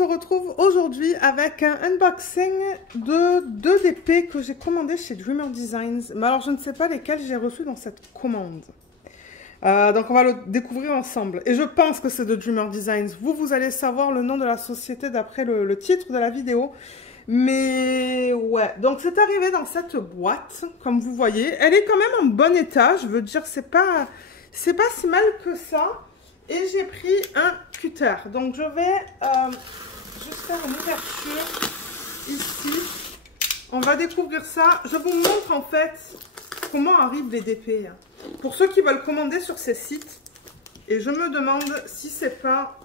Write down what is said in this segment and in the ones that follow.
se retrouve aujourd'hui avec un unboxing de 2 DP que j'ai commandé chez Dreamer Designs. Mais alors, je ne sais pas lesquels j'ai reçus dans cette commande. Donc, on va le découvrir ensemble. Et je pense que c'est de Dreamer Designs. Vous allez savoir le nom de la société d'après le titre de la vidéo. Mais ouais, donc c'est arrivé dans cette boîte, comme vous voyez. Elle est quand même en bon état, je veux dire, c'est pas si mal que ça. Et j'ai pris un cutter. Donc je vais juste faire une ouverture ici. On va découvrir ça. Je vous montre en fait comment arrivent les DP. Pour ceux qui veulent commander sur ces sites. Et je me demande si c'est pas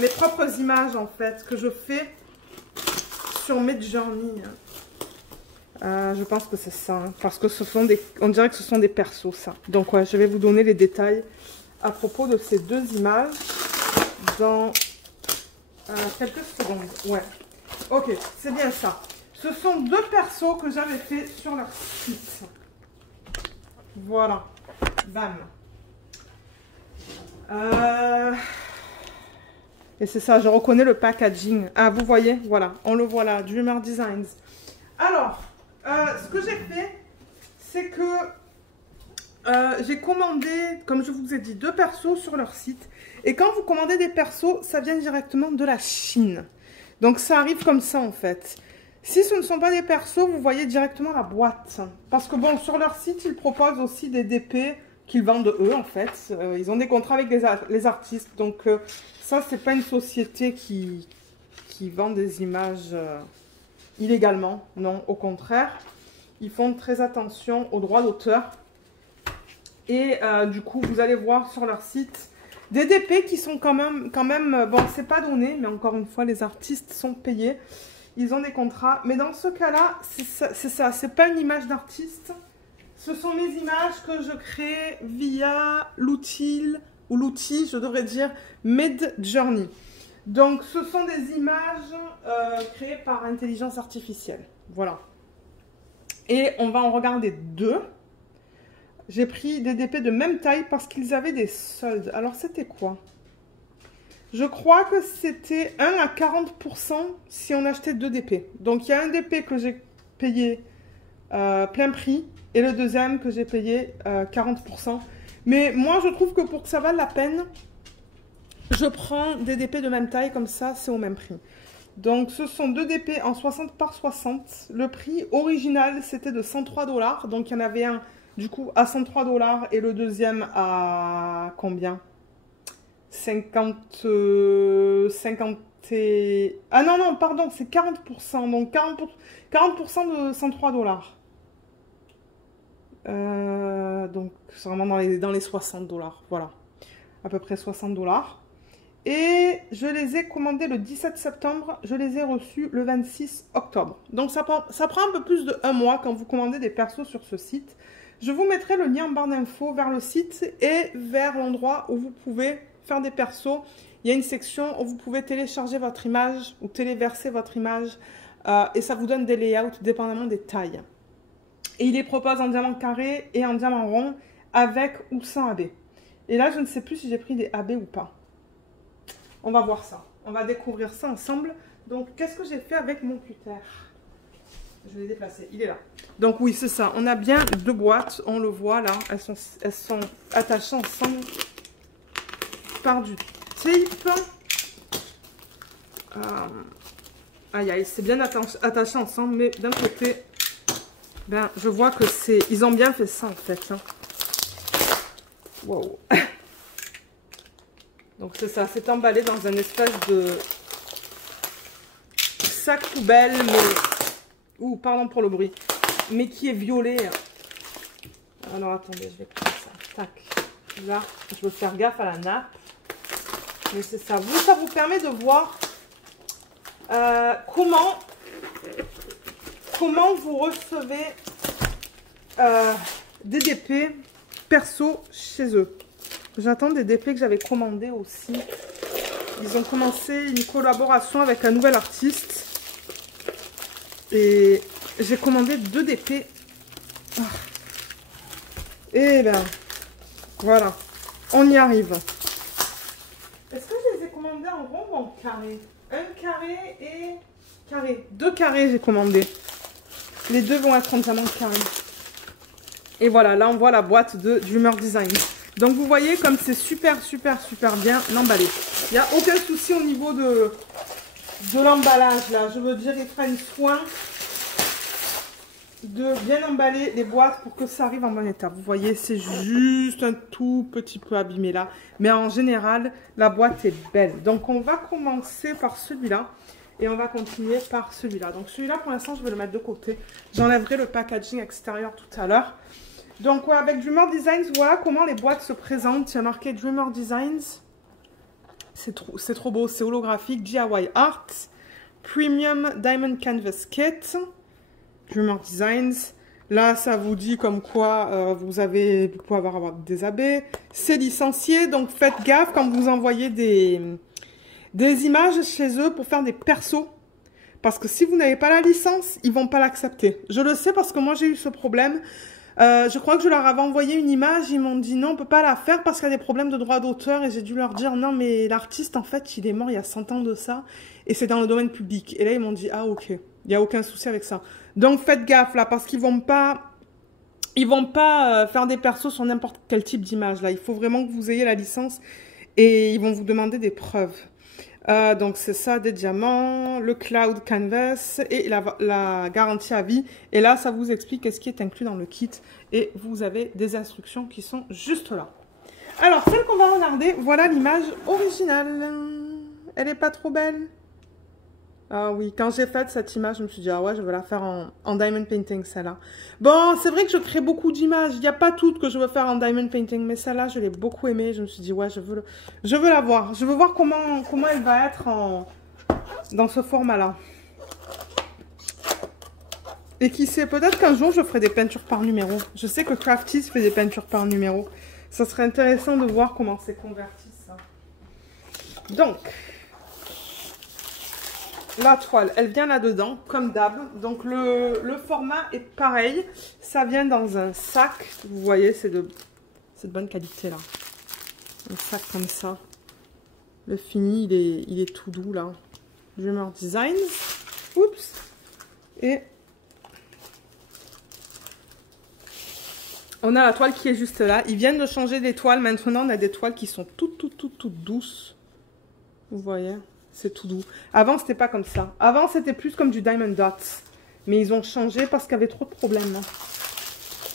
mes propres images en fait que je fais sur Midjourney. Je pense que c'est ça, hein, parce que on dirait que ce sont des persos, ça. Donc ouais, je vais vous donner les détails à propos de ces 2 images dans quelques secondes. Ouais, ok, c'est bien ça. Ce sont 2 persos que j'avais fait sur leur site. Voilà, bam. Et c'est ça, je reconnais le packaging. Ah, vous voyez, voilà, on le voit là, Dreamer Designs. Alors, ce que j'ai fait, c'est que j'ai commandé, comme je vous ai dit, 2 persos sur leur site. Et quand vous commandez des persos, ça vient directement de la Chine. Donc ça arrive comme ça en fait. Si ce ne sont pas des persos, vous voyez directement la boîte. Parce que bon, sur leur site, ils proposent aussi des DP qu'ils vendent eux en fait. Ils ont des contrats avec les artistes. Donc ça, c'est pas une société qui vend des images illégalement. Non, au contraire. Ils font très attention aux droits d'auteur. Et du coup, vous allez voir sur leur site des DP qui sont quand même bon, c'est pas donné, mais encore une fois, les artistes sont payés. Ils ont des contrats. Mais dans ce cas-là, c'est ça. C'est pas une image d'artiste. Ce sont mes images que je crée via l'outil, je devrais dire, Midjourney. Donc, ce sont des images créées par intelligence artificielle. Voilà. Et on va en regarder 2. J'ai pris des DP de même taille parce qu'ils avaient des soldes. Alors, c'était quoi? Je crois que c'était 1 à 40% si on achetait 2 DP. Donc, il y a un DP que j'ai payé plein prix et le deuxième que j'ai payé 40%. Mais moi, je trouve que pour que ça vaille la peine, je prends des DP de même taille, comme ça, c'est au même prix. Donc, ce sont 2 DP en 60 par 60. Le prix original, c'était de 103 $. Donc, il y en avait un, du coup, à 103 $ et le deuxième à combien? 50... Ah non, pardon, c'est 40%. Donc, 40% de 103 $. Donc, c'est vraiment dans les 60 $. Voilà. À peu près 60 $. Et je les ai commandés le 17 septembre. Je les ai reçus le 26 octobre. Donc, ça prend un peu plus de 1 mois quand vous commandez des persos sur ce site. Je vous mettrai le lien en barre d'infos vers le site et vers l'endroit où vous pouvez faire des persos. Il y a une section où vous pouvez télécharger votre image ou téléverser votre image. Et ça vous donne des layouts dépendamment des tailles. Et il les propose en diamant carré et en diamant rond avec ou sans AB. Et là, je ne sais plus si j'ai pris des AB ou pas. On va voir ça. On va découvrir ça ensemble. Donc, qu'est-ce que j'ai fait avec mon cutter? Je l'ai déplacé. Il est là. Donc, oui, c'est ça. On a bien 2 boîtes. On le voit là. Elles sont attachées ensemble par du tape. Aïe, aïe. C'est bien attaché ensemble. Mais d'un côté, ben, je vois que c'est... Ils ont bien fait ça, en fait. Hein. Wow. Donc c'est ça, c'est emballé dans un espèce de sac poubelle, mais... Ouh, pardon pour le bruit. Mais qui est violet. Alors attendez, je vais prendre ça. Tac. Là, je veux faire gaffe à la nappe. Mais c'est ça. Ça vous permet de voir comment vous recevez des DP perso chez eux. J'attends des DP que j'avais commandés aussi. Ils ont commencé une collaboration avec un nouvel artiste. Et j'ai commandé 2 DP. Et ben, voilà. On y arrive. Est-ce que je les ai commandés commandé en rond ou en carré? Un carré et carré. 2 carrés, j'ai commandé. Les deux vont être entièrement carrés. Et voilà, là, on voit la boîte de Dreamer Design. Donc, vous voyez comme c'est super bien emballé. Il n'y a aucun souci au niveau de l'emballage, là. Je veux dire, ils prennent soin de bien emballer les boîtes pour que ça arrive en bon état. Vous voyez, c'est juste un tout petit peu abîmé là. Mais en général, la boîte est belle. Donc, on va commencer par celui-là. Et on va continuer par celui-là. Donc, celui-là, pour l'instant, je vais le mettre de côté. J'enlèverai le packaging extérieur tout à l'heure. Donc, ouais, avec Dreamer Designs, voilà comment les boîtes se présentent. Il y a marqué Dreamer Designs. C'est trop beau. C'est holographique. DIY Art. Premium Diamond Canvas Kit. Dreamer Designs. Là, ça vous dit comme quoi vous pouvez avoir des abeilles. C'est licencié. Donc, faites gaffe quand vous envoyez des images chez eux pour faire des persos. Parce que si vous n'avez pas la licence, ils vont pas l'accepter. Je le sais parce que moi, j'ai eu ce problème. Je crois que je leur avais envoyé une image, ils m'ont dit non, on peut pas la faire parce qu'il y a des problèmes de droit d'auteur et j'ai dû leur dire non, mais l'artiste en fait il est mort il y a 100 ans de ça et c'est dans le domaine public. Et là ils m'ont dit ah ok, il n'y a aucun souci avec ça. Donc faites gaffe là parce qu'ils vont pas faire des persos sur n'importe quel type d'image là. Il faut vraiment que vous ayez la licence et ils vont vous demander des preuves. Donc c'est ça, des diamants, le cloud canvas et la garantie à vie. Et là, ça vous explique ce qui est inclus dans le kit. Et vous avez des instructions qui sont juste là. Alors, celle qu'on va regarder, voilà l'image originale. Elle est pas trop belle? Ah oui, quand j'ai fait cette image, je me suis dit, ah ouais, je veux la faire en diamond painting, celle-là. Bon, c'est vrai que je crée beaucoup d'images. Il n'y a pas toutes que je veux faire en diamond painting, mais celle-là, je l'ai beaucoup aimée. Je me suis dit, ouais, je veux la voir. Je veux voir comment elle va être dans ce format-là. Et qui sait, peut-être qu'un jour, je ferai des peintures par numéro. Je sais que Crafties fait des peintures par numéro. Ça serait intéressant de voir comment c'est converti, ça. Donc... la toile, elle vient là-dedans, comme d'hab. Donc, le format est pareil. Ça vient dans un sac. Vous voyez, c'est de bonne qualité, là. Un sac comme ça. Le fini, il est tout doux, là. Dreamer Designs. Oups. Et on a la toile qui est juste là. Ils viennent de changer des toiles. Maintenant, on a des toiles qui sont toutes douces. Vous voyez ? C'est tout doux. Avant, c'était pas comme ça. Avant, c'était plus comme du Diamond Dots. Mais ils ont changé parce qu'il y avait trop de problèmes.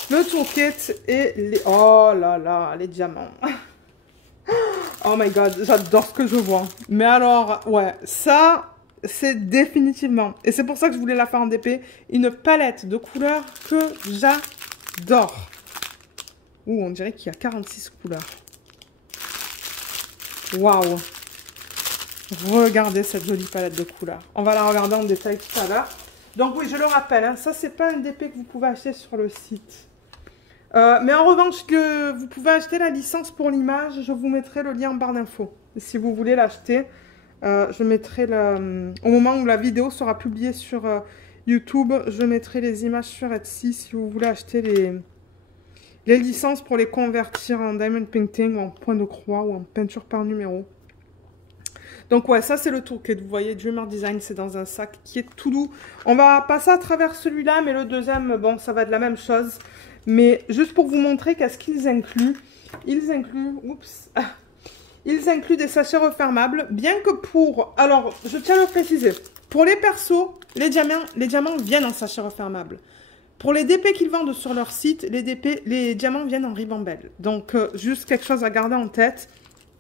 Le toolkit et les... oh là là, les diamants. Oh my god, j'adore ce que je vois. Mais alors, ouais, ça, c'est définitivement... et c'est pour ça que je voulais la faire en DP. Une palette de couleurs que j'adore. Ouh, on dirait qu'il y a 46 couleurs. Waouh. Regardez cette jolie palette de couleurs. On va la regarder en détail tout à l'heure. Donc oui, je le rappelle, hein, ça c'est pas un DP que vous pouvez acheter sur le site. Mais en revanche, vous pouvez acheter la licence pour l'image. Je vous mettrai le lien en barre d'infos. Si vous voulez l'acheter, je mettrai au moment où la vidéo sera publiée sur YouTube, je mettrai les images sur Etsy si vous voulez acheter les licences pour les convertir en diamond painting ou en point de croix ou en peinture par numéro. Donc ouais, ça c'est le toolkit. Vous voyez, Dreamer Design, c'est dans un sac qui est tout doux. On va passer à travers celui-là, mais le deuxième, bon, ça va être la même chose. Mais juste pour vous montrer qu'est-ce qu'ils incluent. Ils incluent, oups, ils incluent des sachets refermables. Bien que pour, alors, je tiens à le préciser, pour les persos, les diamants viennent en sachet refermable. Pour les DP qu'ils vendent sur leur site, les diamants viennent en ribambelle. Donc, juste quelque chose à garder en tête.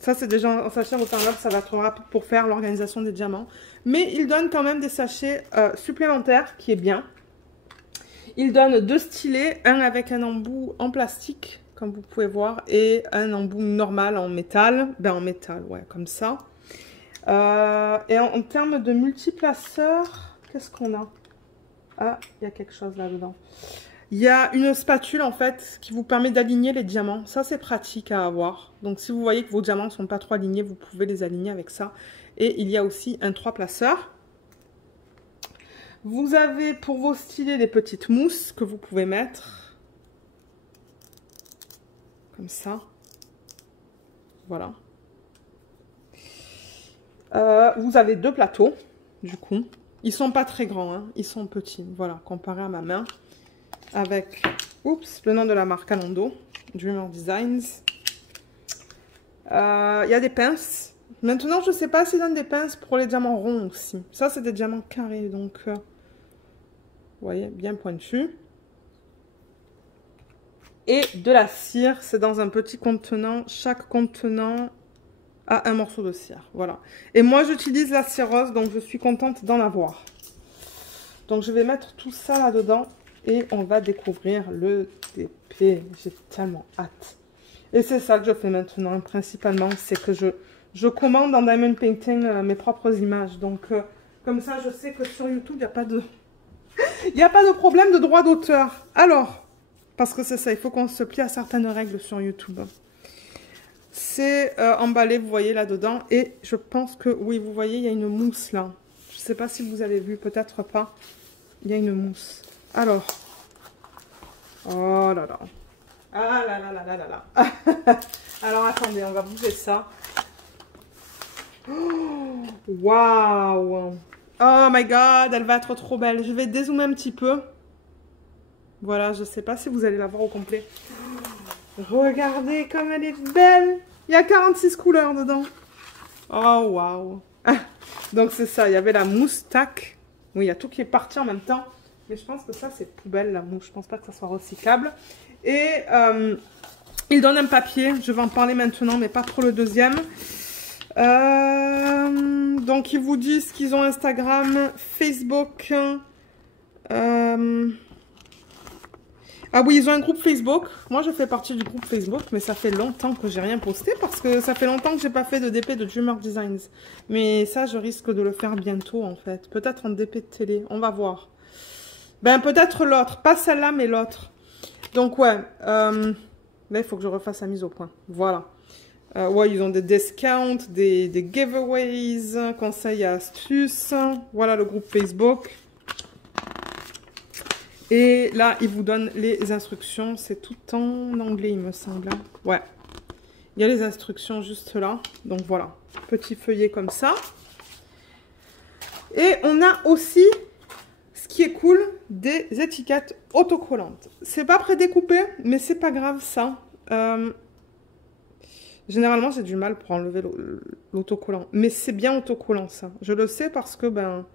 Ça, c'est déjà un sachet refermable, ça va être rapide pour faire l'organisation des diamants. Mais ils donnent quand même des sachets supplémentaires, qui est bien. Ils donnent 2 stylets, un avec un embout en plastique, comme vous pouvez voir, et un embout normal en métal. Ben, en métal, ouais, comme ça. Et en termes de multiplaceurs, qu'est-ce qu'on a? Ah, il y a quelque chose là-dedans. Il y a une spatule en fait qui vous permet d'aligner les diamants. Ça c'est pratique à avoir. Donc si vous voyez que vos diamants ne sont pas trop alignés, vous pouvez les aligner avec ça. Et il y a aussi un 3 placeurs. Vous avez pour vos stylets des petites mousses que vous pouvez mettre. Comme ça. Voilà. Vous avez 2 plateaux, du coup. Ils sont pas très grands, hein. Ils sont petits, voilà, comparé à ma main. Avec, oups, le nom de la marque Alando, Dreamer Designs. Il y a des pinces. Maintenant, je sais pas s'ils donnent des pinces pour les diamants ronds aussi. Ça, c'est des diamants carrés, donc... vous voyez, bien pointu. Et de la cire, c'est dans un petit contenant. Chaque contenant a un morceau de cire, voilà. Et moi, j'utilise la cire rose, donc je suis contente d'en avoir. Donc, je vais mettre tout ça là-dedans. Et on va découvrir le DP. J'ai tellement hâte. Et c'est ça que je fais maintenant, principalement. C'est que je commande en Diamond Painting mes propres images. Donc, comme ça, je sais que sur YouTube, il n'y a pas de... il n'y a pas de problème de droit d'auteur. Alors, parce que c'est ça, il faut qu'on se plie à certaines règles sur YouTube. C'est emballé, vous voyez, là-dedans. Et je pense que, oui, vous voyez, il y a une mousse là. Je ne sais pas si vous avez vu, peut-être pas. Il y a une mousse. Alors, oh là là. Ah là là là là là là. Alors, attendez, on va bouger ça. Waouh. Oh my god, elle va être trop belle. Je vais dézoomer un petit peu. Voilà, je sais pas si vous allez la voir au complet. Regardez comme elle est belle. Il y a 46 couleurs dedans. Oh waouh. Donc c'est ça, il y avait la mousse tac. Oui, il y a tout qui est parti en même temps. Mais je pense que ça, c'est poubelle, la mousse. Je pense pas que ça soit recyclable. Et il donne un papier. Je vais en parler maintenant, mais pas pour le deuxième. Donc, ils vous disent qu'ils ont Instagram, Facebook. Ah oui, ils ont un groupe Facebook. Moi, je fais partie du groupe Facebook, mais ça fait longtemps que j'ai rien posté parce que ça fait longtemps que j'ai pas fait de DP de Dreamer Designs. Mais ça, je risque de le faire bientôt, en fait. Peut-être en DP de télé. On va voir. Ben, peut-être l'autre. Pas celle-là, mais l'autre. Donc, ouais. Là, il faut que je refasse la mise au point. Voilà. Ouais, ils ont des discounts, des giveaways, conseils et astuces. Voilà le groupe Facebook. Et là, ils vous donnent les instructions. C'est tout en anglais, il me semble. Ouais. Il y a les instructions juste là. Donc, voilà. Petit feuillet comme ça. Et on a aussi... ce qui est cool, des étiquettes autocollantes. C'est pas prédécoupé, mais c'est pas grave ça. Généralement, j'ai du mal pour enlever l'autocollant. Mais c'est bien autocollant ça. Je le sais parce que ben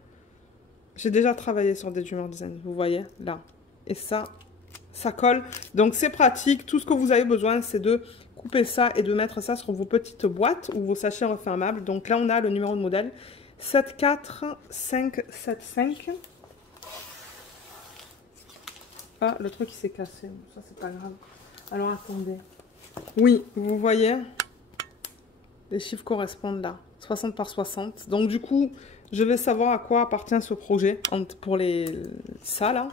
j'ai déjà travaillé sur des Dreamer Designs. Vous voyez, là. Et ça colle. Donc c'est pratique. Tout ce que vous avez besoin, c'est de couper ça et de mettre ça sur vos petites boîtes ou vos sachets refermables. Donc là, on a le numéro de modèle 74575. Ah, le truc il s'est cassé. Ça, c'est pas grave. Alors, attendez. Oui, vous voyez, les chiffres correspondent là. 60 par 60. Donc, du coup, je vais savoir à quoi appartient ce projet pour ça, là.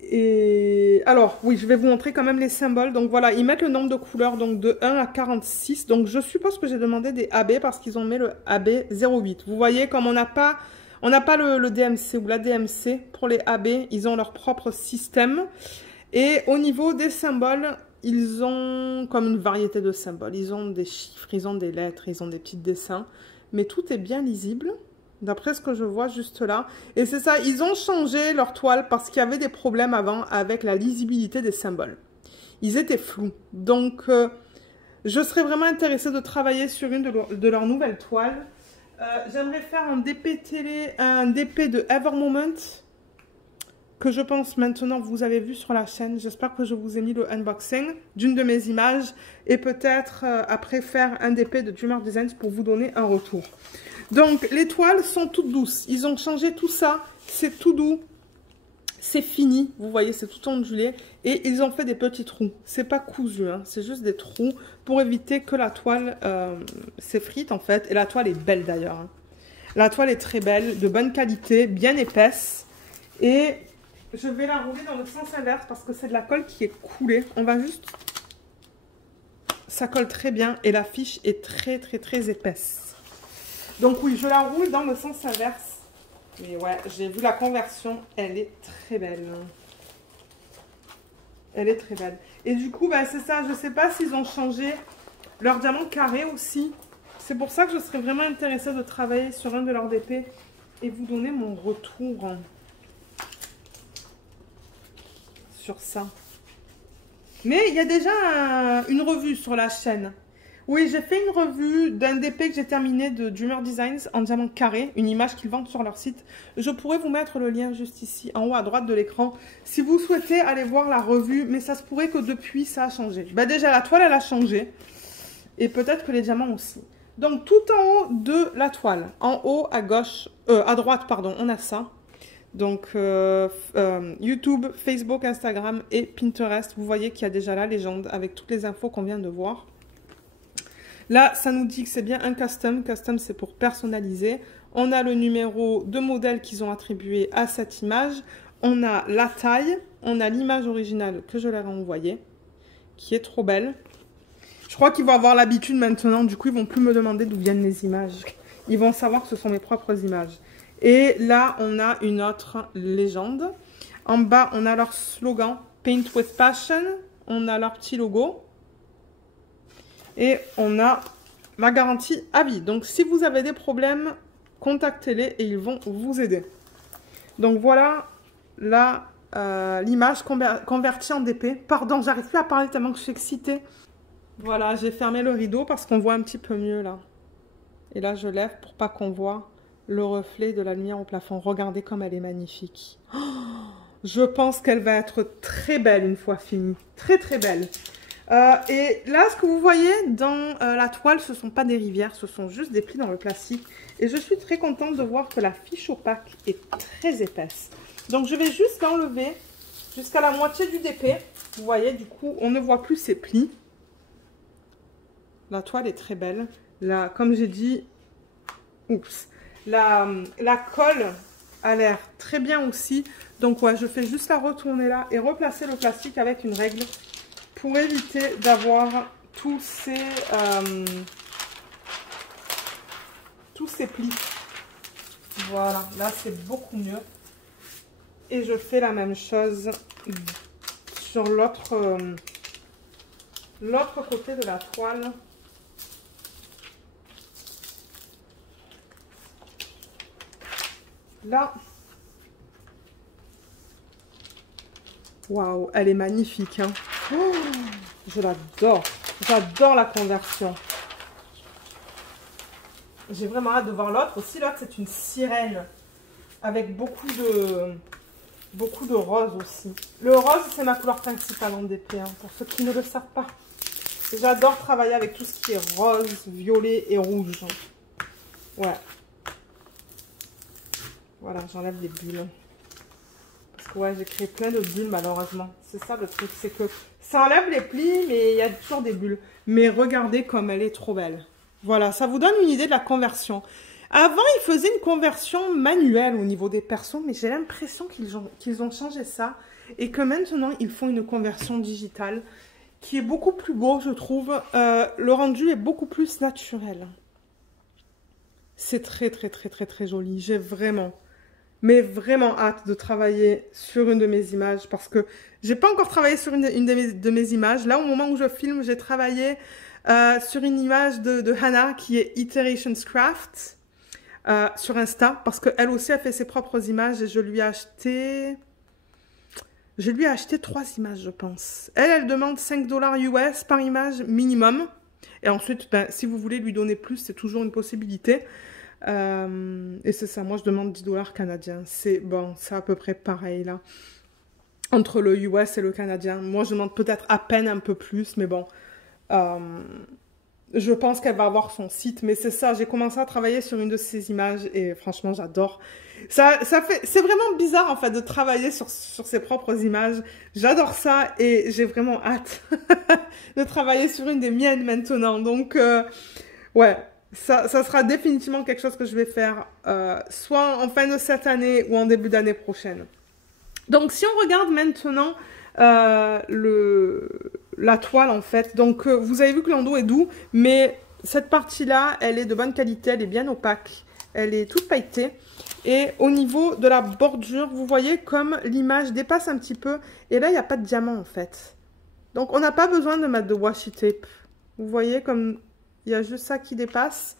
Et alors, oui, je vais vous montrer quand même les symboles. Donc, voilà, ils mettent le nombre de couleurs donc de 1 à 46. Donc, je suppose que j'ai demandé des AB parce qu'ils ont mis le AB 08. Vous voyez, comme on n'a pas le DMC ou la DMC pour les AB, ils ont leur propre système. Et au niveau des symboles, ils ont comme une variété de symboles. Ils ont des chiffres, ils ont des lettres, ils ont des petits dessins. Mais tout est bien lisible, d'après ce que je vois juste là. Et c'est ça, ils ont changé leur toile parce qu'il y avait des problèmes avant avec la lisibilité des symboles. Ils étaient flous. Donc, je serais vraiment intéressée de travailler sur une de leurs nouvelles toiles. J'aimerais faire un DP télé, un DP de Evermoment, que je pense maintenant vous avez vu sur la chaîne. J'espère que je vous ai mis le unboxing d'une de mes images et peut-être après faire un DP de Dreamer Designs pour vous donner un retour. Donc les toiles sont toutes douces. Ils ont changé tout ça. C'est tout doux. C'est fini. Vous voyez, c'est tout ondulé. Et ils ont fait des petits trous. C'est pas cousu, hein, c'est juste des trous pour éviter que la toile s'effrite en fait. Et la toile est belle d'ailleurs. Hein. La toile est très belle, de bonne qualité, bien épaisse. Et je vais la rouler dans le sens inverse parce que c'est de la colle qui est coulée. On va juste... Ça colle très bien et la fiche est très très très épaisse. Donc oui, je la roule dans le sens inverse. Mais ouais, j'ai vu la conversion, elle est très belle. Elle est très belle. Et du coup, bah, c'est ça, je ne sais pas s'ils ont changé Leur diamant carré aussi. C'est pour ça que je serais vraiment intéressée de travailler sur un de leurs DP et vous donner mon retour sur ça. Mais il y a déjà une revue sur la chaîne. Oui, j'ai fait une revue d'un DP que j'ai terminé de Dreamer Designs en diamant carré, une image qu'ils vendent sur leur site. Je pourrais vous mettre le lien juste ici, en haut à droite de l'écran, si vous souhaitez aller voir la revue, mais ça se pourrait que depuis, ça a changé. Bah déjà, la toile, elle a changé, et peut-être que les diamants aussi. Donc, tout en haut de la toile, en haut à gauche, à droite, pardon, on a ça. Donc, YouTube, Facebook, Instagram et Pinterest. Vous voyez qu'il y a déjà la légende avec toutes les infos qu'on vient de voir. Là, ça nous dit que c'est bien un custom. Custom, c'est pour personnaliser. On a le numéro de modèle qu'ils ont attribué à cette image. On a la taille. On a l'image originale que je leur ai envoyée, qui est trop belle. Je crois qu'ils vont avoir l'habitude maintenant. Du coup, ils vont plus me demander d'où viennent les images. Ils vont savoir que ce sont mes propres images. Et là, on a une autre légende. En bas, on a leur slogan « Paint with Passion ». On a leur petit logo. Et on a la garantie à vie. Donc, si vous avez des problèmes, contactez-les et ils vont vous aider. Donc, voilà l'image convertie en DP. Pardon, j'arrive plus à parler tellement que je suis excitée. Voilà, j'ai fermé le rideau parce qu'on voit un petit peu mieux là. Et là, je lève pour pas qu'on voit le reflet de la lumière au plafond. Regardez comme elle est magnifique. Oh, je pense qu'elle va être très belle une fois finie. Très, très belle. Et là, ce que vous voyez dans la toile, ce ne sont pas des rivières, ce sont juste des plis dans le plastique. Et je suis très contente de voir que la fiche opaque est très épaisse. Donc, je vais juste l'enlever jusqu'à la moitié du DP. Vous voyez, du coup, on ne voit plus ces plis. La toile est très belle. Là, comme j'ai dit, oups, la colle a l'air très bien aussi. Donc, ouais, je fais juste la retourner là et replacer le plastique avec une règle, pour éviter d'avoir tous ces plis. Voilà, là c'est beaucoup mieux. Et je fais la même chose sur l'autre côté de la toile. Là, waouh, elle est magnifique, hein. Oh, je l'adore. J'adore la conversion. J'ai vraiment hâte de voir l'autre. Aussi, l'autre, c'est une sirène. Avec beaucoup de rose aussi. Le rose, c'est ma couleur principale en DP, hein, pour ceux qui ne le savent pas. J'adore travailler avec tout ce qui est rose, violet et rouge. Ouais. Voilà, j'enlève les bulles. Parce que ouais, j'ai créé plein de bulles malheureusement. C'est ça le truc, c'est que ça enlève les plis, mais il y a toujours des bulles. Mais regardez comme elle est trop belle. Voilà, ça vous donne une idée de la conversion. Avant, ils faisaient une conversion manuelle au niveau des persos, mais j'ai l'impression qu'ils ont changé ça. Et que maintenant, ils font une conversion digitale qui est beaucoup plus beau, je trouve. Le rendu est beaucoup plus naturel. C'est très, très, très, très, très joli. J'ai vraiment... mais vraiment hâte de travailler sur une de mes images parce que j'ai pas encore travaillé sur une de mes images. Là, au moment où je filme, j'ai travaillé sur une image de Hannah qui est Iterations Craft sur Insta parce qu'elle aussi a fait ses propres images et je lui ai acheté 3 images, je pense. Elle demande 5 $ US par image minimum. Et ensuite, ben, si vous voulez lui donner plus, c'est toujours une possibilité. Et c'est ça, moi je demande 10 $ canadiens. C'est bon, c'est à peu près pareil là. Entre le US et le canadien. Moi je demande peut-être à peine un peu plus, mais bon. Je pense qu'elle va avoir son site, mais c'est ça, j'ai commencé à travailler sur une de ces images et franchement j'adore. C'est vraiment bizarre en fait de travailler sur ses propres images. J'adore ça et j'ai vraiment hâte de travailler sur une des miennes maintenant. Donc ouais. Ça sera définitivement quelque chose que je vais faire soit en fin de cette année ou en début d'année prochaine. Donc, si on regarde maintenant la toile, en fait, donc vous avez vu que l'endos est doux, mais cette partie-là, elle est de bonne qualité, elle est bien opaque, elle est toute pailletée. Et au niveau de la bordure, vous voyez comme l'image dépasse un petit peu. Et là, il n'y a pas de diamant, en fait. Donc, on n'a pas besoin de mettre de washi tape. Vous voyez comme il y a juste ça qui dépasse.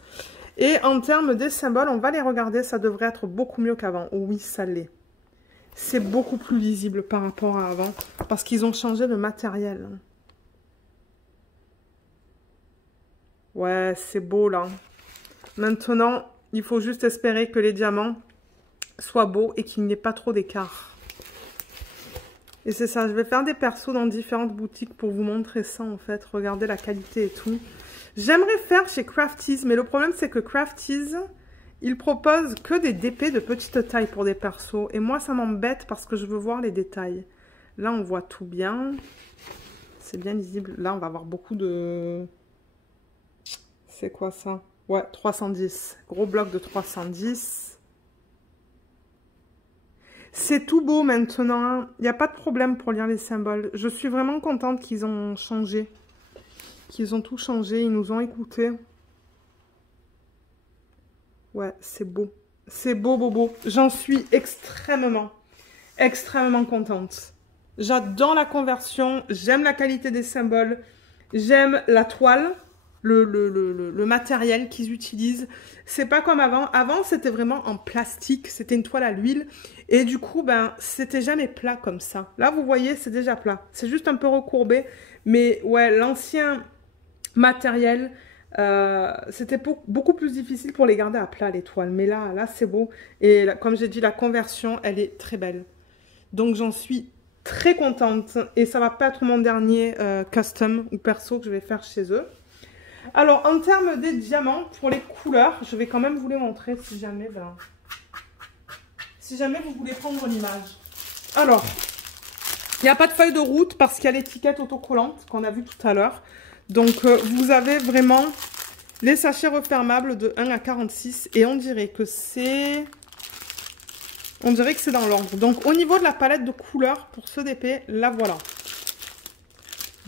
Et en termes des symboles, on va les regarder. Ça devrait être beaucoup mieux qu'avant. Oui, ça l'est. C'est beaucoup plus lisible par rapport à avant. Parce qu'ils ont changé le matériel. Ouais, c'est beau là. Maintenant, il faut juste espérer que les diamants soient beaux et qu'il n'y ait pas trop d'écart. Et c'est ça, je vais faire des persos dans différentes boutiques pour vous montrer ça en fait. Regardez la qualité et tout. J'aimerais faire chez Crafties, mais le problème c'est que Crafties, ils proposent que des DP de petite taille pour des persos. Et moi ça m'embête parce que je veux voir les détails. Là on voit tout bien. C'est bien lisible. Là on va avoir beaucoup de... C'est quoi ça? Ouais, 310. Gros bloc de 310. C'est tout beau maintenant. Il n'y a pas de problème pour lire les symboles. Je suis vraiment contente qu'ils ont changé. Qu'ils ont tout changé. Ils nous ont écoutés. Ouais, c'est beau. C'est beau, beau, beau. J'en suis extrêmement contente. J'adore la conversion. J'aime la qualité des symboles. J'aime la toile. Le matériel qu'ils utilisent. C'est pas comme avant. Avant, c'était vraiment en plastique. C'était une toile à l'huile. Et du coup, ben, c'était jamais plat comme ça. Là, vous voyez, c'est déjà plat. C'est juste un peu recourbé. Mais ouais, l'ancien matériel, c'était beaucoup plus difficile pour les garder à plat, les toiles. Mais là, c'est beau. Et là, comme j'ai dit, la conversion, elle est très belle. Donc, j'en suis très contente. Et ça va pas être mon dernier custom ou perso que je vais faire chez eux. Alors, en termes des diamants, pour les couleurs, je vais quand même vous les montrer si jamais, vous voulez prendre l'image. Alors, il n'y a pas de feuille de route parce qu'il y a l'étiquette autocollante qu'on a vu tout à l'heure. Donc, vous avez vraiment les sachets refermables de 1 à 46 et on dirait que c'est dans l'ordre. Donc, au niveau de la palette de couleurs pour ce DP, la voilà.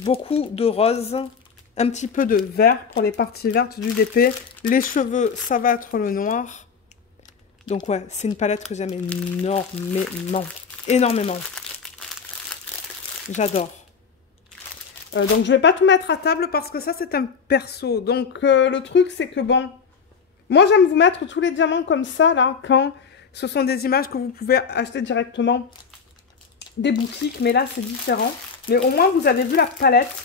Beaucoup de rose. Un petit peu de vert pour les parties vertes du DP. Les cheveux, ça va être le noir. Donc ouais, c'est une palette que j'aime énormément. Énormément. J'adore. Donc je vais pas tout mettre à table parce que ça c'est un perso. Donc le truc c'est que bon, moi j'aime vous mettre tous les diamants comme ça là, quand ce sont des images que vous pouvez acheter directement des boutiques. Mais là c'est différent. Mais au moins vous avez vu la palette.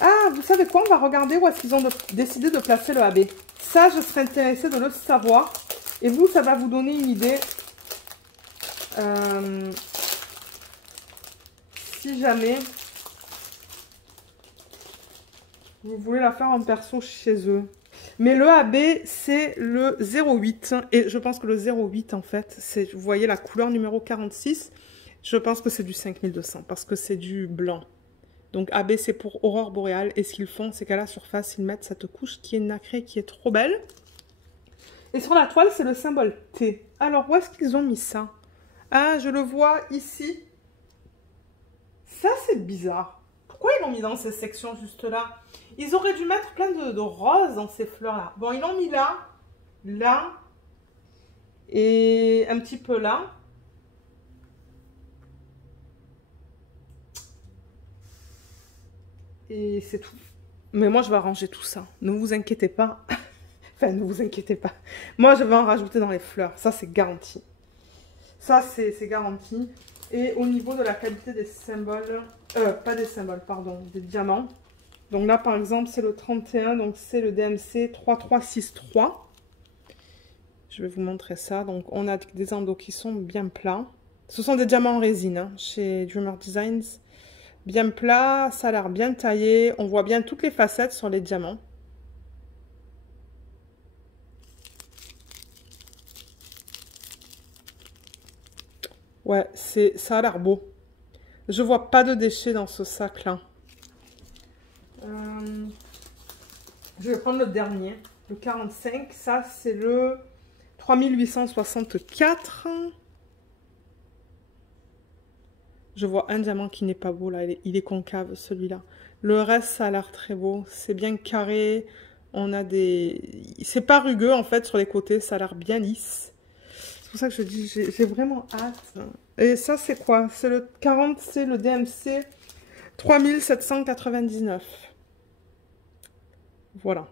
Ah, vous savez quoi? On va regarder où est-ce qu'ils ont décidé de placer le AB. Ça, je serais intéressée de le savoir. Et vous, ça va vous donner une idée. Si jamais vous voulez la faire en perso chez eux. Mais le AB, c'est le 08. Et je pense que le 08, en fait, c'est, vous voyez la couleur numéro 46. Je pense que c'est du 5200 parce que c'est du blanc. Donc AB c'est pour aurore boréale et ce qu'ils font c'est qu'à la surface ils mettent cette couche qui est nacrée, qui est trop belle. Et sur la toile c'est le symbole T. Alors où est-ce qu'ils ont mis ça? Ah je le vois ici. Ça c'est bizarre. Pourquoi ils l'ont mis dans ces sections juste là? Ils auraient dû mettre plein de roses dans ces fleurs là. Bon ils l'ont mis là, là et un petit peu là. Et c'est tout. Mais moi, je vais arranger tout ça. Ne vous inquiétez pas. Enfin, ne vous inquiétez pas. Moi, je vais en rajouter dans les fleurs. Ça, c'est garanti. Ça, c'est garanti. Et au niveau de la qualité des symboles... pas des symboles, pardon. Des diamants. Donc là, par exemple, c'est le 31. Donc, c'est le DMC 3363. Je vais vous montrer ça. Donc, on a des endos qui sont bien plats. Ce sont des diamants en résine, hein, chez Dreamer Designs. Bien plat, ça a l'air bien taillé. On voit bien toutes les facettes sur les diamants. Ouais, ça a l'air beau. Je vois pas de déchets dans ce sac-là. Je vais prendre le dernier, le 45. Ça, c'est le 3864. Je vois un diamant qui n'est pas beau, là. Il est concave, celui-là. Le reste, ça a l'air très beau. C'est bien carré. On a des... C'est pas rugueux, en fait, sur les côtés. Ça a l'air bien lisse. C'est pour ça que je dis, j'ai vraiment hâte. Et ça, c'est quoi? C'est le 40, c'est le DMC 3799. Voilà.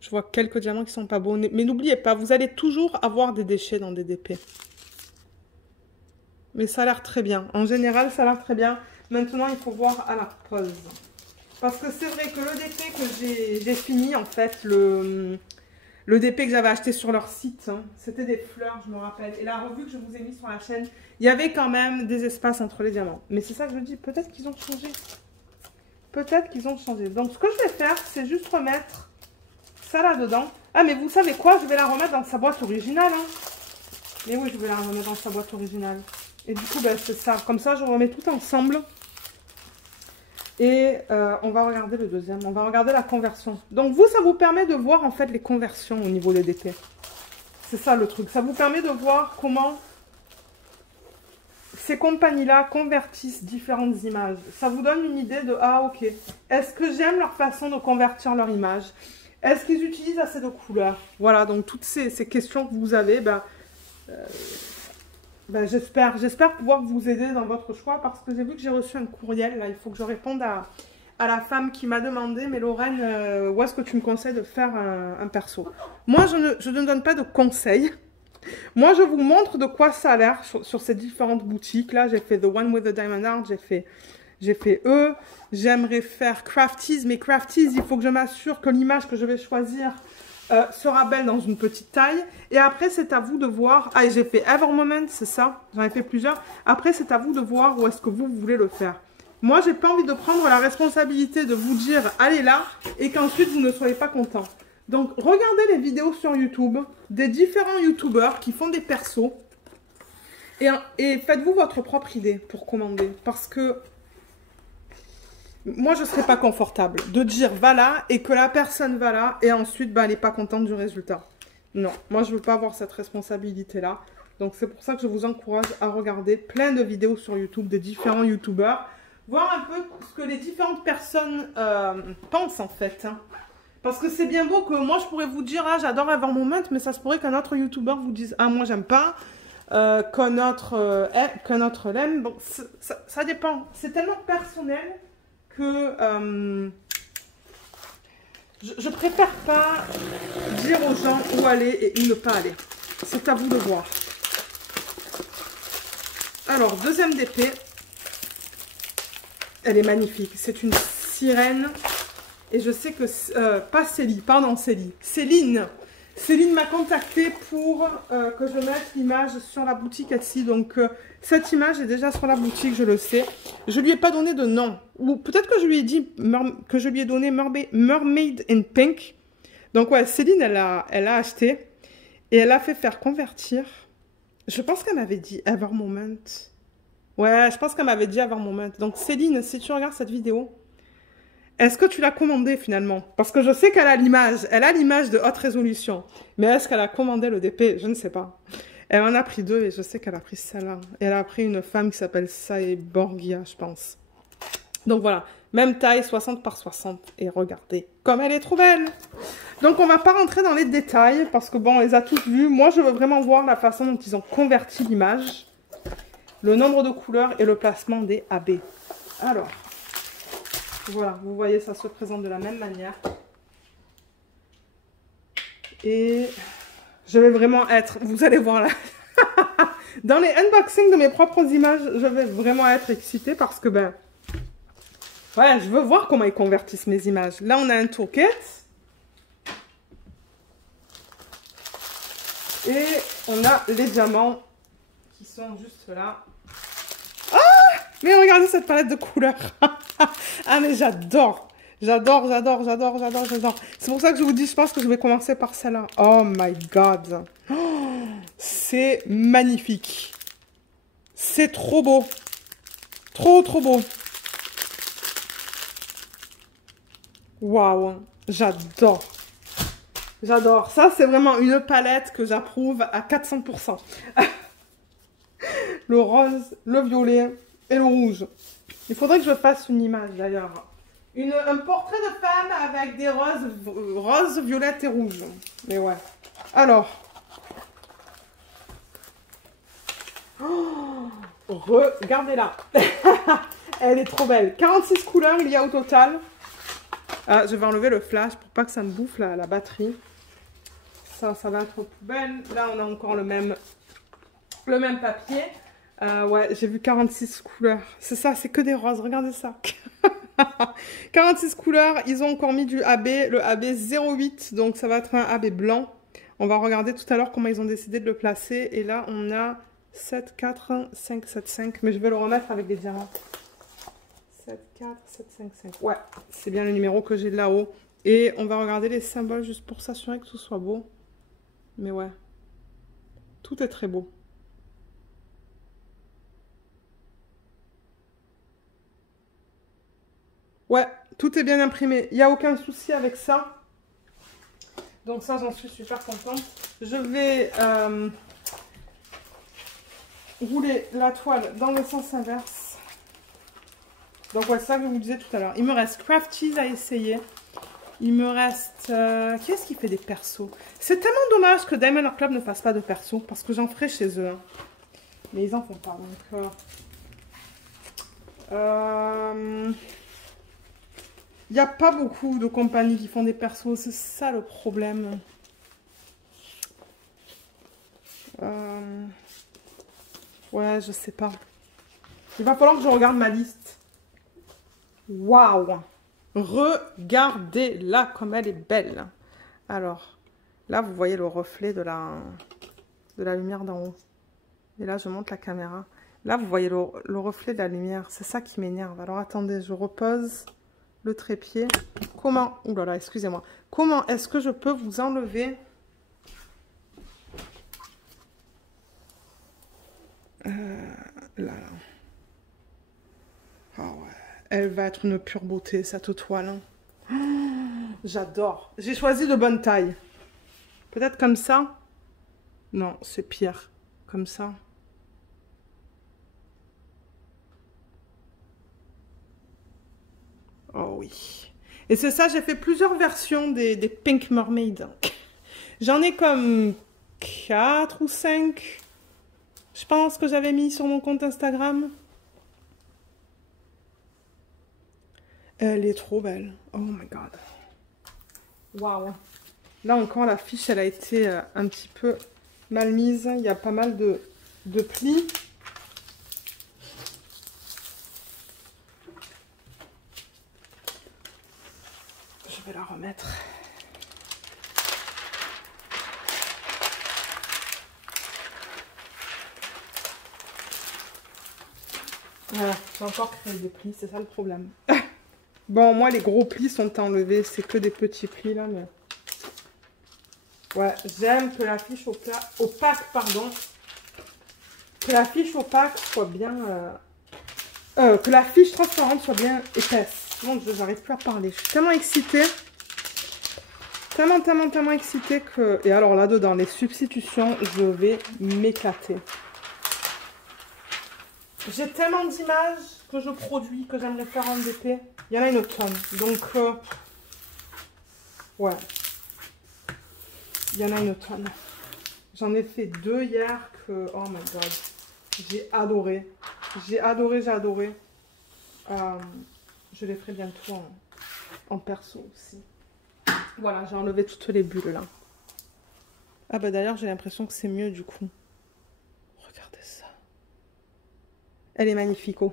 Je vois quelques diamants qui sont pas beaux. Mais n'oubliez pas, vous allez toujours avoir des déchets dans des DP. Mais ça a l'air très bien. En général, ça a l'air très bien. Maintenant, il faut voir à la pause. Parce que c'est vrai que le DP que j'ai fini, en fait, le DP que j'avais acheté sur leur site, hein, c'était des fleurs, je me rappelle. Et la revue que je vous ai mise sur la chaîne, il y avait quand même des espaces entre les diamants. Mais c'est ça que je me dis, peut-être qu'ils ont changé. Peut-être qu'ils ont changé. Donc, ce que je vais faire, c'est juste remettre ça là-dedans. Ah, mais vous savez quoi? Je vais la remettre dans sa boîte originale. Hein. Mais oui, je vais la remettre dans sa boîte originale. Et du coup, ben, c'est ça. Comme ça, je remets tout ensemble. Et on va regarder le deuxième. On va regarder la conversion. Donc, vous, ça vous permet de voir, en fait, les conversions au niveau des DP. C'est ça, le truc. Ça vous permet de voir comment ces compagnies-là convertissent différentes images. Ça vous donne une idée de, ah, ok, est-ce que j'aime leur façon de convertir leur image? Est-ce qu'ils utilisent assez de couleurs? Voilà, donc toutes ces questions que vous avez, j'espère pouvoir vous aider dans votre choix parce que j'ai vu que j'ai reçu un courriel. Là, il faut que je réponde à la femme qui m'a demandé, mais Lorraine, où est-ce que tu me conseilles de faire un perso? Moi, je ne donne pas de conseils. Moi, je vous montre de quoi ça a l'air sur ces différentes boutiques. Là, j'ai fait The One with the Diamond Heart, j'ai fait eux. J'aimerais faire Crafties, mais Crafties, il faut que je m'assure que l'image que je vais choisir sera belle dans une petite taille. Et après, c'est à vous de voir. Ah, et j'ai fait Evermoment, c'est ça. J'en ai fait plusieurs. Après, c'est à vous de voir où est-ce que vous voulez le faire. Moi, j'ai pas envie de prendre la responsabilité de vous dire, allez là, et qu'ensuite, vous ne soyez pas content. Donc, regardez les vidéos sur YouTube des différents YouTubeurs qui font des persos. Et faites-vous votre propre idée pour commander. Parce que moi, je ne serais pas confortable de dire va là et que la personne va là et ensuite, elle n'est pas contente du résultat. Non, moi, je ne veux pas avoir cette responsabilité-là. Donc, c'est pour ça que je vous encourage à regarder plein de vidéos sur YouTube des différents YouTubeurs. Voir un peu ce que les différentes personnes pensent, en fait. Hein. Parce que c'est bien beau que moi, je pourrais vous dire, ah, j'adore Evermoment, mais ça se pourrait qu'un autre YouTuber vous dise, ah, moi, j'aime pas. Qu'un autre l'aime. Bon, ça dépend. C'est tellement personnel que je préfère pas dire aux gens où aller et où ne pas aller. C'est à vous de voir. Alors, deuxième DP. Elle est magnifique. C'est une sirène. Et je sais que... pas Célie, pardon Célie. Céline. Céline m'a contacté pour que je mette l'image sur la boutique Etsy. Donc, cette image est déjà sur la boutique, je le sais. Je lui ai pas donné de nom. Ou peut-être que je lui ai dit que je lui ai donné Mermaid in Pink. Donc, ouais, Céline, elle a acheté. Et elle a fait faire convertir. Je pense qu'elle m'avait dit Evermoment. Ouais, je pense qu'elle m'avait dit Evermoment. Donc, Céline, si tu regardes cette vidéo... Est-ce que tu l'as commandé finalement? Parce que je sais qu'elle a l'image. Elle a l'image de haute résolution. Mais est-ce qu'elle a commandé le DP? Je ne sais pas. Elle en a pris deux et je sais qu'elle a pris celle-là. Et elle a pris une femme qui s'appelle Saeborgia, je pense. Donc voilà. Même taille, 60 par 60. Et regardez comme elle est trop belle. Donc on ne va pas rentrer dans les détails parce que bon, on les a tous vus. Moi, je veux vraiment voir la façon dont ils ont converti l'image. Le nombre de couleurs et le placement des AB. Alors... Voilà, vous voyez, ça se présente de la même manière. Et je vais vraiment être, vous allez voir là, dans les unboxings de mes propres images, je vais vraiment être excitée parce que, ouais, je veux voir comment ils convertissent mes images. Là, on a un toolkit. Et on a les diamants qui sont juste là. Mais regardez cette palette de couleurs. Ah, mais j'adore. J'adore. C'est pour ça que je vous dis, je pense que je vais commencer par celle-là. Oh my God. Oh, c'est magnifique. C'est trop beau. Trop beau. Waouh. J'adore. J'adore. Ça, c'est vraiment une palette que j'approuve à 400%. Le rose, le violet... et le rouge. Il faudrait que je fasse une image d'ailleurs. Un portrait de femme avec des roses, violettes et rouges. Mais ouais. Alors. Oh, regardez-la. Elle est trop belle. 46 couleurs il y a au total. Ah, je vais enlever le flash pour pas que ça me bouffe la batterie. Ça va être poubelle. Là, on a encore le même papier. Ouais, j'ai vu 46 couleurs. C'est ça, c'est que des roses. Regardez ça. 46 couleurs. Ils ont encore mis du AB, le AB 08. Donc, ça va être un AB blanc. On va regarder tout à l'heure comment ils ont décidé de le placer. Et là, on a 7, 4, 5, 7, 5. Mais je vais le remettre avec des diamants. 7, 4, 7, 5, 5. Ouais, c'est bien le numéro que j'ai de là-haut. Et on va regarder les symboles juste pour s'assurer que tout soit beau. Mais ouais, tout est très beau. Ouais, tout est bien imprimé. Il n'y a aucun souci avec ça. Donc ça, j'en suis super contente. Je vais rouler la toile dans le sens inverse. Donc ouais, c'est ça que je vous disais tout à l'heure. Il me reste Crafties à essayer. Il me reste... qui est-ce qui fait des persos? C'est tellement dommage que Diamond Art Club ne fasse pas de persos. Parce que j'en ferai chez eux. Hein. Mais ils en font pas. Donc... il n'y a pas beaucoup de compagnies qui font des persos. C'est ça le problème. Ouais, je sais pas. Il va falloir que je regarde ma liste. Waouh! Regardez-la comme elle est belle. Alors, là, vous voyez le reflet de la lumière d'en haut. Et là, je monte la caméra. Là, vous voyez le reflet de la lumière. C'est ça qui m'énerve. Alors, attendez, je repose le trépied. Comment... Ouh là là, excusez-moi. Comment est-ce que je peux vous enlever... là. Ah ouais. Elle va être une pure beauté, cette toile. Oh, j'adore. J'ai choisi de bonne taille. Peut-être comme ça? Non, c'est pire. Comme ça. Oh oui. Et c'est ça, j'ai fait plusieurs versions des Pink Mermaid. J'en ai comme 4 ou 5. Je pense que j'avais mis sur mon compte Instagram. Elle est trop belle. Oh my god. Waouh. Là encore, la fiche, elle a été un petit peu mal mise. Il y a pas mal de plis. Je vais la remettre. Voilà, j'ai encore créé des plis, c'est ça le problème. Bon, moi, les gros plis sont enlevés. C'est que des petits plis, là, mais... Ouais, j'aime que la fiche opaque, pardon. Que la fiche opaque soit bien... que la fiche transparente soit bien épaisse. Bon, j'arrive plus à parler. Je suis tellement excitée. Tellement excitée que... Et alors, là-dedans, les substitutions, je vais m'éclater. J'ai tellement d'images que je produis, que j'aimerais faire en DP. Il y en a une tonne. Donc, ouais. Il y en a une tonne. J'en ai fait 2 hier que... Oh my god. J'ai adoré. J'ai adoré. Je les ferai bientôt en perso aussi. Voilà, j'ai enlevé toutes les bulles là. Ah bah d'ailleurs, j'ai l'impression que c'est mieux du coup. Regardez ça. Elle est magnifique. Oh.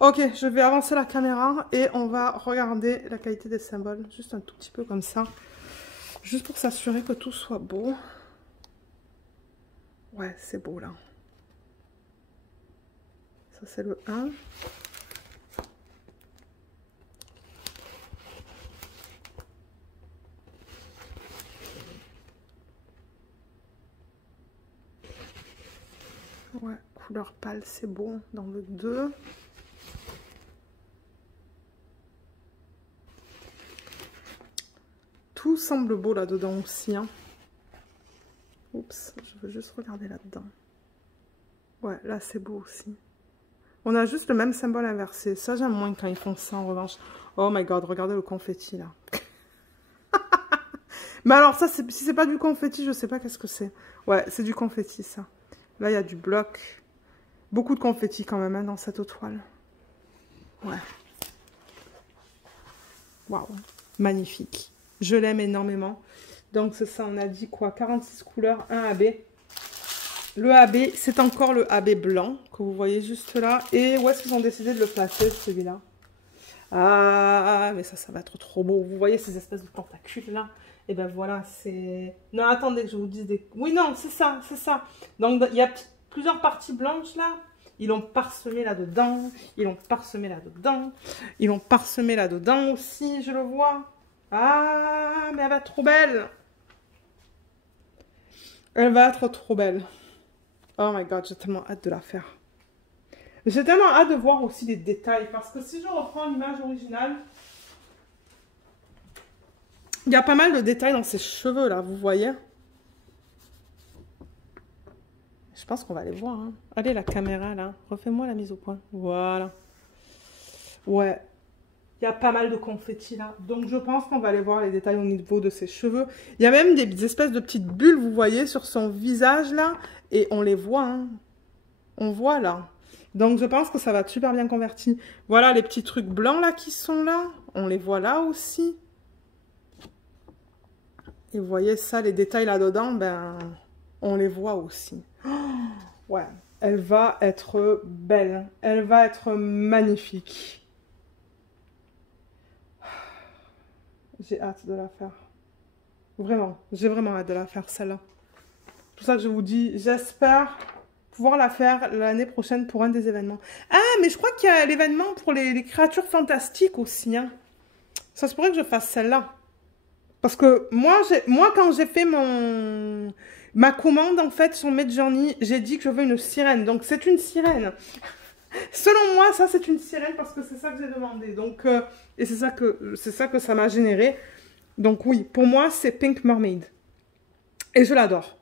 Ok, je vais avancer la caméra et on va regarder la qualité des symboles. Juste un tout petit peu comme ça. Juste pour s'assurer que tout soit beau. Ouais, c'est beau là. Ça c'est le 1. Ouais, couleur pâle, c'est beau. Dans le 2. Tout semble beau là-dedans aussi. Hein. Oups, je veux juste regarder là-dedans. Ouais, là c'est beau aussi. On a juste le même symbole inversé. Ça, j'aime moins quand ils font ça en revanche. Oh my god, regardez le confetti là. Mais alors ça, si c'est pas du confetti, je sais pas qu'est-ce que c'est. Ouais, c'est du confetti ça. Là, il y a du bloc. Beaucoup de confetti quand même hein, dans cette toile. Ouais. Waouh. magnifique. Je l'aime énormément. Donc c'est ça, on a dit quoi? 46 couleurs, un AB. Le AB, c'est encore le AB blanc que vous voyez juste là. Et où est-ce qu'ils ont décidé de le placer, celui-là? Ah, mais ça va être trop beau. Vous voyez ces espèces de tentacules là? Et ben voilà, c'est... Non, attendez que je vous dise des... Oui, non, c'est ça, c'est ça. Donc, il y a plusieurs parties blanches là. Ils l'ont parsemé là-dedans. Ils l'ont parsemé là-dedans. Ils l'ont parsemé là-dedans aussi, je le vois. Ah, mais elle va être trop belle. Elle va être trop belle. Oh my god, j'ai tellement hâte de la faire. J'ai tellement hâte de voir aussi les détails. Parce que si je reprends l'image originale... Il y a pas mal de détails dans ses cheveux, là, vous voyez? Je pense qu'on va aller voir. Hein. Allez, la caméra, là. Refais-moi la mise au point. Voilà. Ouais. Il y a pas mal de confettis, là. Donc, je pense qu'on va aller voir les détails au niveau de ses cheveux. Il y a même des espèces de petites bulles, vous voyez, sur son visage, là. Et on les voit, hein. On voit, là. Donc, je pense que ça va être super bien converti. Voilà les petits trucs blancs, là, qui sont là. On les voit là aussi. Et vous voyez ça, les détails là-dedans, ben, on les voit aussi. Oh, ouais, elle va être belle. Elle va être magnifique. J'ai hâte de la faire. Vraiment, j'ai vraiment hâte de la faire, celle-là. C'est pour ça que je vous dis, j'espère pouvoir la faire l'année prochaine pour un des événements. Ah, mais je crois qu'il y a l'événement pour les créatures fantastiques aussi. Hein. Ça se pourrait que je fasse celle-là. Parce que moi, quand j'ai fait ma commande, en fait, sur Midjourney, j'ai dit que je veux une sirène. Donc, c'est une sirène. Selon moi, ça, c'est une sirène parce que c'est ça que j'ai demandé. Donc, et c'est ça que ça m'a généré. Donc, oui, pour moi, c'est Pink Mermaid. Et je l'adore.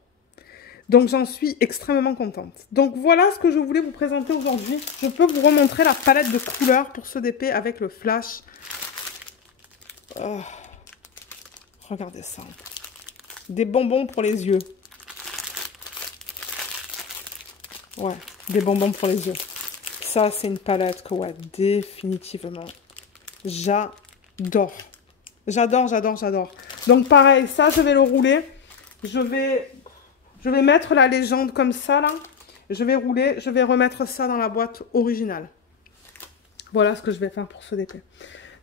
Donc, j'en suis extrêmement contente. Donc, voilà ce que je voulais vous présenter aujourd'hui. Je peux vous remontrer la palette de couleurs pour ce DP avec le flash. Oh. Regardez ça. Des bonbons pour les yeux. Ouais, des bonbons pour les yeux. Ça, c'est une palette que, ouais, définitivement, j'adore. J'adore, j'adore, j'adore. Donc, pareil, ça, je vais le rouler. Je vais mettre la légende comme ça, là. Je vais rouler, je vais remettre ça dans la boîte originale. Voilà ce que je vais faire pour ce DP.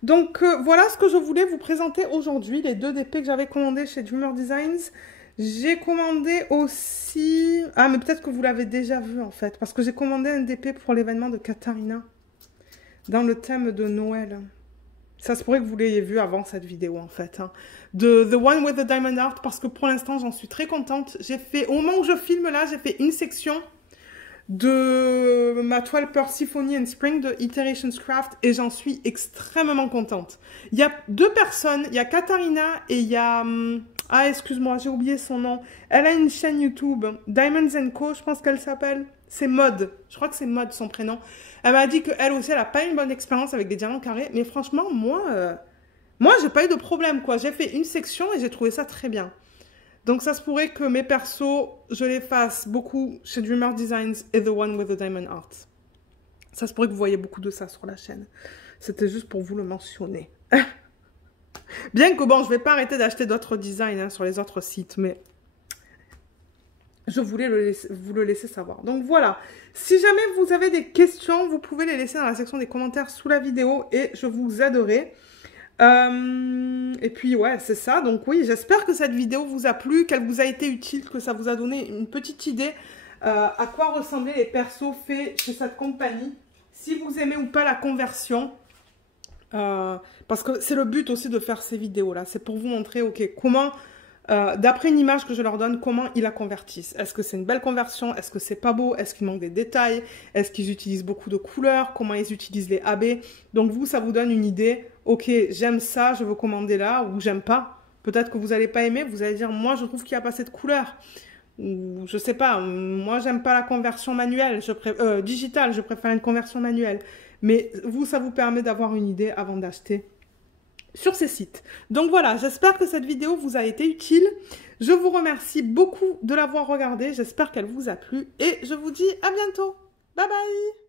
Donc, voilà ce que je voulais vous présenter aujourd'hui, les 2 DP que j'avais commandés chez Dreamer Designs. J'ai commandé aussi... Ah, mais peut-être que vous l'avez déjà vu, en fait, parce que j'ai commandé un DP pour l'événement de Katharina, dans le thème de Noël. Ça se pourrait que vous l'ayez vu avant cette vidéo, en fait. Hein. De The One with the Diamond Heart, parce que pour l'instant, j'en suis très contente. J'ai fait, au moment où je filme là, j'ai fait une section de ma toile Persephone and Spring de Iterations Craft et j'en suis extrêmement contente. Il y a 2 personnes, il y a Katharina et il y a... Ah, excuse-moi, j'ai oublié son nom. Elle a une chaîne YouTube, Diamonds & Co, je pense qu'elle s'appelle. C'est Mode, je crois que c'est Mode son prénom. Elle m'a dit qu'elle aussi, elle n'a pas une bonne expérience avec des diamants carrés, mais franchement, moi, j'ai pas eu de problème, quoi. J'ai fait une section et j'ai trouvé ça très bien. Donc, ça se pourrait que mes persos, je les fasse beaucoup chez Dreamer Designs et The One with the Diamond Heart. Ça se pourrait que vous voyez beaucoup de ça sur la chaîne. C'était juste pour vous le mentionner. Bien que, bon, je ne vais pas arrêter d'acheter d'autres designs hein, sur les autres sites, mais je voulais vous le laisser savoir. Donc, voilà. Si jamais vous avez des questions, vous pouvez les laisser dans la section des commentaires sous la vidéo et je vous aiderai. Et puis ouais, c'est ça. Donc oui, j'espère que cette vidéo vous a plu, qu'elle vous a été utile, que ça vous a donné une petite idée à quoi ressemblaient les persos faits chez cette compagnie. Si vous aimez ou pas la conversion, parce que c'est le but aussi de faire ces vidéos-là. C'est pour vous montrer, ok, comment, d'après une image que je leur donne, comment ils la convertissent. Est-ce que c'est une belle conversion? Est-ce que c'est pas beau? Est-ce qu'il manque des détails? Est-ce qu'ils utilisent beaucoup de couleurs? Comment ils utilisent les AB? Donc vous, ça vous donne une idée. Ok, j'aime ça, je veux commander là, ou j'aime pas. Peut-être que vous n'allez pas aimer, vous allez dire, moi je trouve qu'il n'y a pas assez de couleurs. Ou je sais pas, moi j'aime pas la conversion manuelle, digitale, je préfère une conversion manuelle. Mais vous, ça vous permet d'avoir une idée avant d'acheter sur ces sites. Donc voilà, j'espère que cette vidéo vous a été utile. Je vous remercie beaucoup de l'avoir regardée, j'espère qu'elle vous a plu et je vous dis à bientôt. Bye bye!